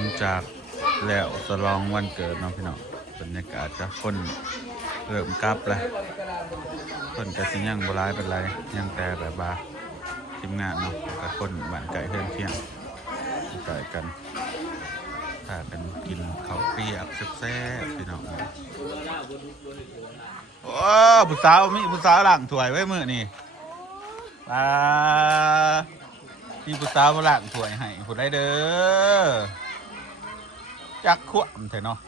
งจากแล้วฉลองวันเกิดน้องพี่น้องบรรยากาศจะคนเริ่มกลับแล้วคนก็สิยังบ่ร้ายเป็นไรยังแต่แบบว่าทีมงานเนาะกับคนบ้านไก่เพื่อนเที่ยงไก่กันถ้ากันกินข้าวเปียกแซ่บๆพี่น้องโอ้ผู้สาวมีผู้สาวหลังถวยไว้มือนี่มีผู้สาวหลังถวยให้ผู้ใดเด้อจักขวมเถอะเนาะ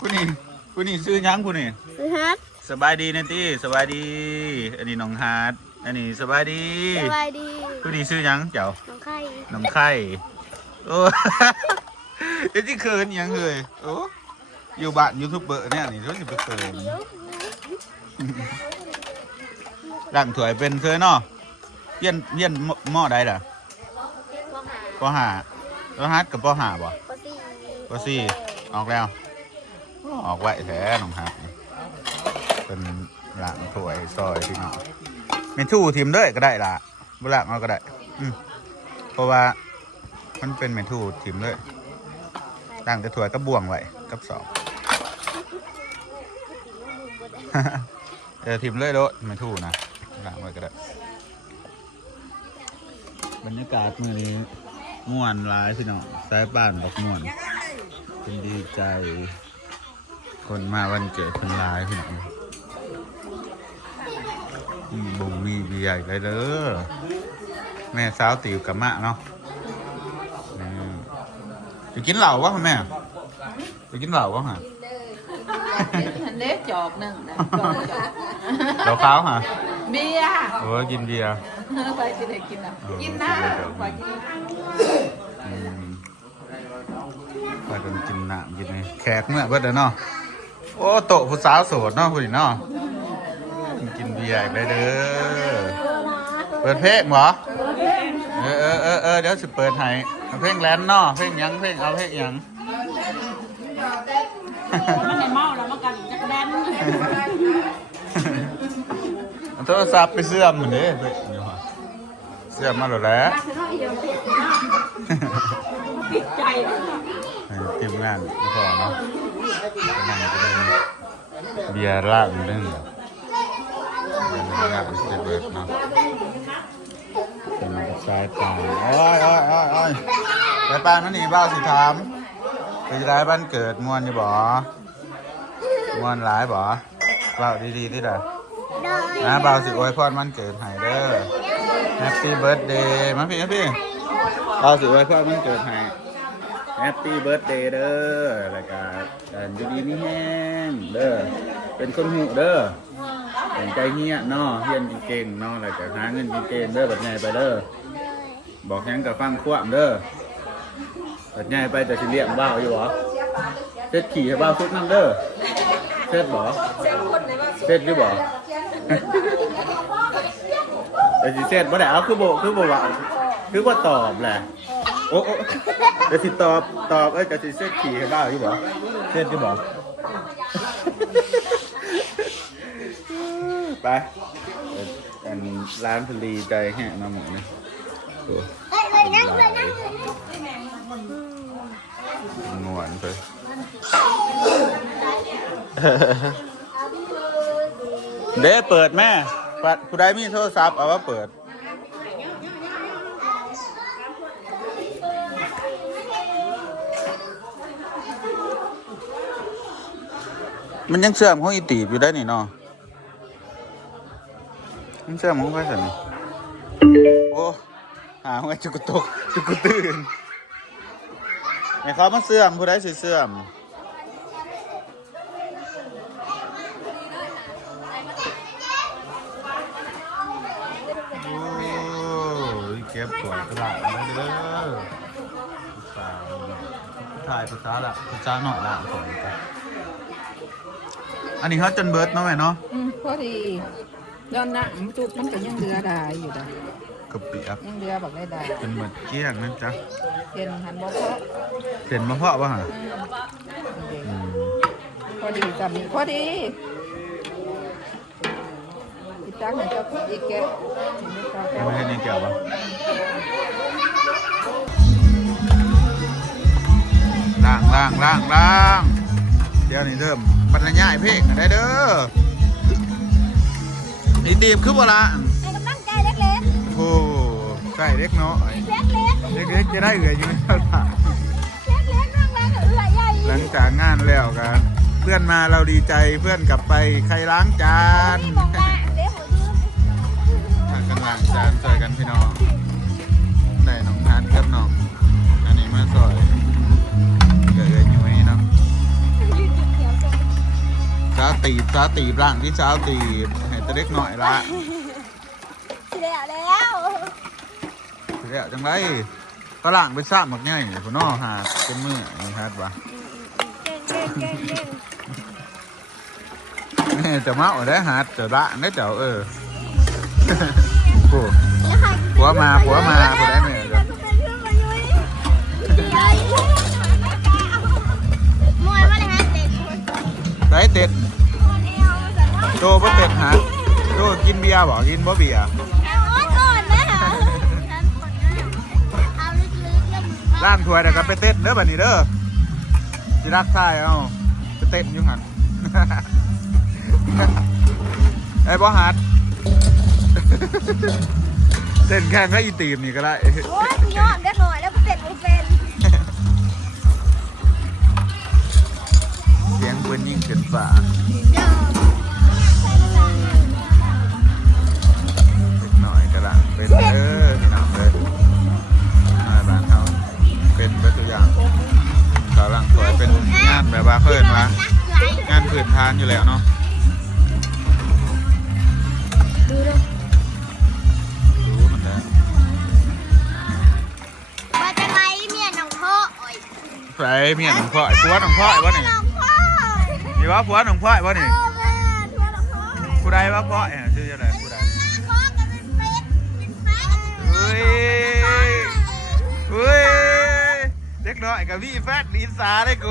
คุณนี่ซื้อยังคุณนี่ซื้อฮัทสบายดีนะตี้สบายดีอันนี้น้องฮาร์ดอันนี้สบายดีสบายดีคุณนี่ซื้อยังเจ้าน้องไข่ น้องไข่โอ้เอ็ดที่เคินยังเลยโอ้อยู่บ้านยูทูบเบอร์เนี่ยนี่รู้สึกเคินหลังถวยเป็นเคยเนาะเยี่ยนหม้อใดล่ะปอหาแล้วฮัทกับปอหาบ่ปอสี่ออกแล้วออกไว้แท้น้องฮัทเป็นหลังถวยซอยพี่น้องเป็นทู่ทีมด้วยก็ได้ล่ะบุหลังเอาก็ได้เพราะว่ามันเป็นเมทูทีมด้วยตั้งแต่ถวยก็บ่วงไว้กับสองทีมเลยโลดเมทูนะหลังไว้ก็ได้บรรยากาศมื้อนี้ม่วนหลายพี่น้องสายป่านดอกม่วนเป็นดีใจคนมาวันเกิดเป็นหลายพี่น้องบุ้งมีเบียร์อะไรเด้อแม่สาวติ๋วกับมะเนาะไปกินเหล้าวะแม่ไปกินเหล้าวะฮะอันเล็กจอกหนึ่งนะเหล้าขาวฮะเบียร์โอ้กินเบียร์ไปกินอะไรกินอ่ะกินน้ำไปกินไปกันกินน้ำกินนี่แขกเมื่อเบิดเนาะโอ้โตผู้สาวโสดเนาะผู้หญิงเนาะกินเบียร์อีกได้เด้อเปิดเพลงเหรอเดี๋ยวสิเปิดให้เพลงแลนเนาะเพลงยังเพลงเอาเพลงยังมันในเมาแล้วมันกันจักแดนโทรศัพท์ไปเสื่อมเหมือนเด้เสื่อมมาแล้วติดใจทีมงานพี่พ่อเนาะกำลังจะเป็นเบียร์ล่างนึงงานจะเบิดเนาะเป็นสายตาโอ้ยไปป้านั่นนี่บ้าสิถามไปจะได้บ้านเกิดมวนอยู่บ่มวนหลายบ่เบาดีๆที่ไหนนะเบาสิอวยพรวันเกิดให้เด้อ Happy Birthday มาพี่เบาสิอวยพรวันเกิดให้ Happy Birthday เด้อรายการอยู่ดีมีแห้งเด้อเป็นคนหูเด้อเป็นใจเงี้ยเนาะเฮียนเก่งเนาะอะไรแต่หาเงินเก่งเด้อแบบไงไปเด้อบอกแห้งกับฟังควบเด้อแบบไงไปแต่สิเลี้ยงบ้าอยู่หรอเซ็ตขี่ให้บ้าทุกนั่งเด้อเซ็ตบ่เซ็ตอยู่บ่แต่สิเซ็ตบ่ได้เอาคือบ่ว่าคือว่าตอบแหละโอ้แต่สิตอบแต่สิเซ็ตขี่ให้บ้าอยู่บ่เซ็ตอยู่บ่ไปกันร้านผลีใจแห้งมาหมดนะงวนไปเด้เปิดแม่ผู้ใดมีโทรศัพท์เอาว่าเปิดมันยังเชื่อมของอีตีบอยู่ได้นี่เนาะมันเชื่อมของใครสันโอ้หาไว้จุกตกจุกตื่นเนี่ยเขามาเสื่อมผู้ใดสิเสื่อมโอ้ยเก็บสวยกระดาษมาเด้อภาษาละภาษาหน่อยละสวยกันอันนี้เขาจนเบิร์ดเนาะแม่เนาะพอดีย้อนนะจุกมันก็ยังเรือได้อยู่ได้กระปิบยังเรือแบบได้เป็นเหมือนเกี้ยงนั่นจ้ะเห็นหันบ่เพาะเห็นมาเพาะป่ะฮะพอดีจำพอดีอีตั้งเหมือนกับอีกแก้วไม่ให้นี่แก้วป่ะ ล่างเดี๋ยวนี้เริ่มบรรยายเพลงได้เด้ออีตีบคือโบราณ ให้กำลังใจเล็ก โอ้ใกล้เล็กเนาะ ๆเล็กๆ เล็กจะได้เอื่อยอยู่ในตลาด เล็กๆนั่งร้านกับเอื่อยใหญ่ หลังจากงานแล้วกันเพื่อนมาเราดีใจเพื่อนกลับไปใครล้างจาน นี่บอกว่าเดี๋ยวผมยืม ทางกันล้างจานช่วยกันพี่น้องได้น้องทานกับน้องอันนี้มาซอยเกิดอยู่นี่เนาะสาตีบร่างที่สาวตีบให้ตัวเล็กหน่อยละ เสียแล้ว เดี๋ยวจังไรก็ล่างไปซ้ำหมักง่ายพี่น้องหาเป็นมือนี่ครับวะ เก่งแม่จะมาเอาได้หาจะละได้เจ้าโอ้ผัวมาผัวได้ไหม มวยมาเลยฮะเด็ก ได้เต็ดโตบ่เต็ดหาโตกินเบียร์บ่กินบ่เบียร์ เอาก่อนนะเอาลึกๆ ล้างถ้วยแล้วก็ไปเต้นเด้อบัดนี้เด้อสิรักทายเอาไปเต้นอยู่หั่น ไอ้บ่ฮัด เต้นแข่งกับอีตีมนี่ก็ได้ โอ้ยกูยอมได้หน่อยแล้วกูเสร็จกูเป็น เสียงปืนยิงขึ้นฟ้าเล็กน้อยก็ล่ะเป็นพี่น้องเด้อมาบ้านเฮาเป็นเบิดตัวอย่างกำลังสวยเป็นงานแบบว่าเพิ่นว่างานพื้นฐานอยู่แล้วเนาะ รู้มันได้ มาจะไรเมียน้องพ่อโอ้ย ใส่เมียหนองพ่อยผัวหนองพ่อยวะนี่ น้องพ่อ มีว่าผัวหนองพ่อยวะนี่ เออแม่ทัวร์น้องพ่อ ผู้ใดว่าพ่อชื่ออะไรผู้ใด พ่อกันเป็นเฟสเป็นเฟส เฮ้ยเฮ้ยเด็กน้อยกับพี่แฟดลีนสาเลยกู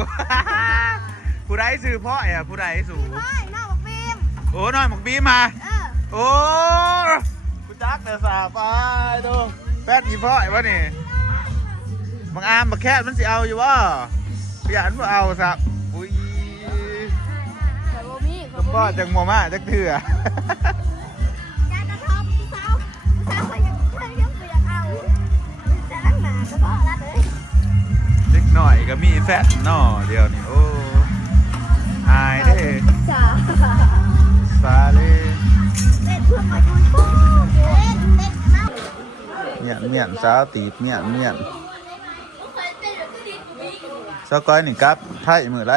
ผู้ใดซื้อพ่อผู้ใดสู่ เฮ้ยน้องบอกฟิล์ม โอ้น้อยหมกบีมา เออ โอ้กูจักเดือสาไปดูแฟดมีพ่อยวะนี่บางอามบางแค่มันสิเอาอยู่วะขยันมาเอาสับอุ้ย แต่บ่มี ก็พ่อจังมัวมาจักเถื่อ การกระทำผู้สาวเขายังเปียกเอาแต่ลังหนาก็พ่อละเลย เล็กหน่อยก็มีแฟดหน่อเดียวนี่โอ้อายเด้ จ้า ซาเล่ เล่นเพื่อมาดูคู่เล่นเมา เมียนสาวตีบเมียนสก้อยนี่ครับไทยมือไร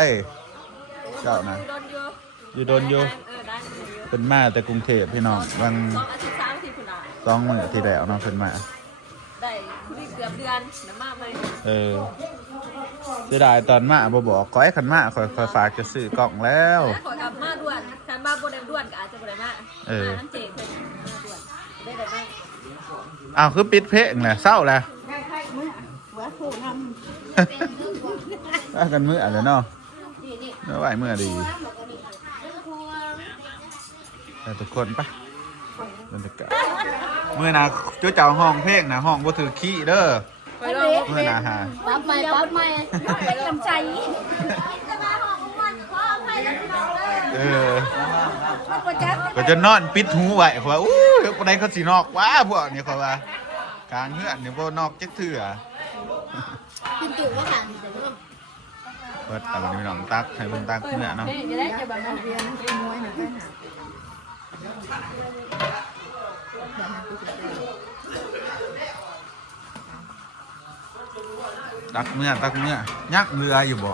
เจ้านะอยู่โดนอยู่เป็นมาแต่กรุงเทพพี่น้องวัน2 มื้อที่แล้วเนาะเป็นมา ได้เกือบเดือนน้ำมากไหม เสียดายตอนมาบ่บอกขอให้ขันมาคอยฝากจะซื้อกล่องแล้ว ขอกลับมาด่วนคันบ้าโบเดมด่วนก็อาจจะโบเดมาน้ำเจ๋งเพิ่นมาด่วนได้แต่ไม่ อ้าวคือปิดเพลงแหละเศร้าแหละว่ากันมื้ออะไรเนาะเมื่อไหวเมื่อดีแต่ทุกคนปะบรรยากาศเมื่อน่ะจุ๊เจ้าห้องเพลงนะห้องบ่ถือขี้เด้อเมื่อน่ะฮะ ปั๊บใหม่เป็นกำใจจะมาห้องมันขออภัยแล้วพี่น้องเลยก็จะนอนปิดหูไว้เขาว่าอู้ยปานใดเขาสินอกว้าพวกนี้เขาว่ากลางเฮือนนี่บ่นอกจักเทื่อ กินจุก็ค่ะ เปิดตะวันนี้น้องตักให้เพิ่นตักเมื่อเนาะ จะได้จะแบบนั้นเรียน ตักเมื่อยักเรืออยู่บ่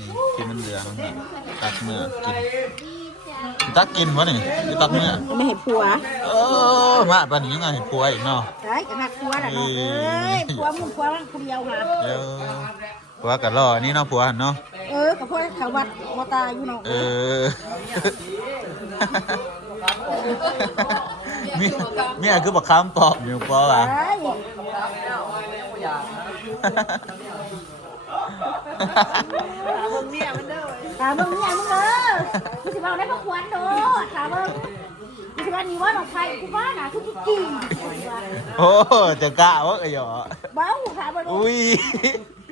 นี่กินมันเรือน้องน่ะตักเมื่อกินวะนี่ตักเมื่อ ไม่เห็นผัว มาปานนี้ยังไงป่วยอีกเนาะ ได้กันนักผัวน่ะเนาะผัวมึงผัวร่างคนเดียวค่ะ เดี๋ยวผัวก็รอนี่เนาะผัวหั่นเนาะ กับผัวเขาวัดบ่ตายอยู่เนาะ เมียคือบักคำปอบอยู่ปอว่ะ เบิ่งเมียมึงเด้อมึงสิเว้าได้บ่ควรโดถามเบิ่ง สิว่านี่ว่าน้องไผ่กูว่าน่ะคือกี่ โอ้จะกล้าวะไอ้หยอ บ้าหูขาบ่รู้ อุ้ย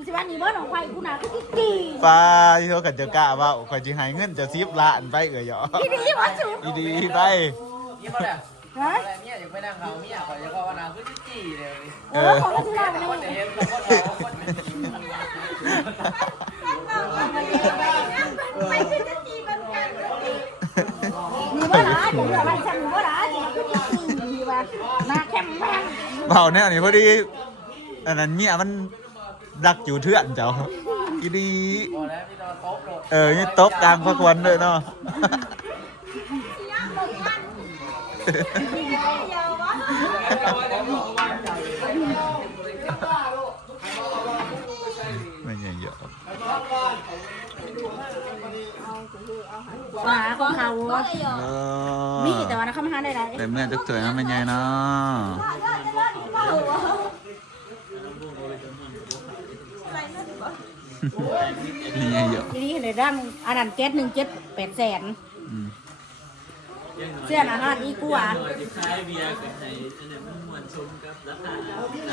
สิว่านี่ว่าน้องไผ่กูน่ะคือกี่ ปลาที่เขากันจะกล้าว่าคอยจะให้เงินจะ10 ล้านไปเอ้ยหยอ อีดีว่าสู อีดีไป นี่มาแล้ว ฮะ อะไรเนี่ยอยากไปนั่งเขาเมียเขาจะก็ว่านางคือจี้เลย เออขอที่เราเนี่ย คนจะเห็นคนเราคน ไปคือกี่มันกันมีว่าหลายเดี๋ยวอะไรฉันมีว่าหลายคือกี่มีว่าหน้าเข้มแม่ง เบาแน่นี่พอดีอันนั้นเมียมันดักอยู่เถื่อนเจ้าอีดี พอแล้วพี่ตอนโต๊ะโดด นี่ตบกลางพักวันเลยเนาะไม่ใช่เยอะ หมาของเขา เอ มี อ แต่ว่าเขามาหาได้ไร แต่เมื่อจะเจอมันเป็นไงเนาะนี่ไงเยอะ ทีนี้ในด้านอันนั้นเจ็ด1,780,000 อืม เสื้ออาหารอีกัว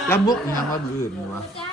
แล้วมุกยังว่ามืออื่นอยู่วะ จ้า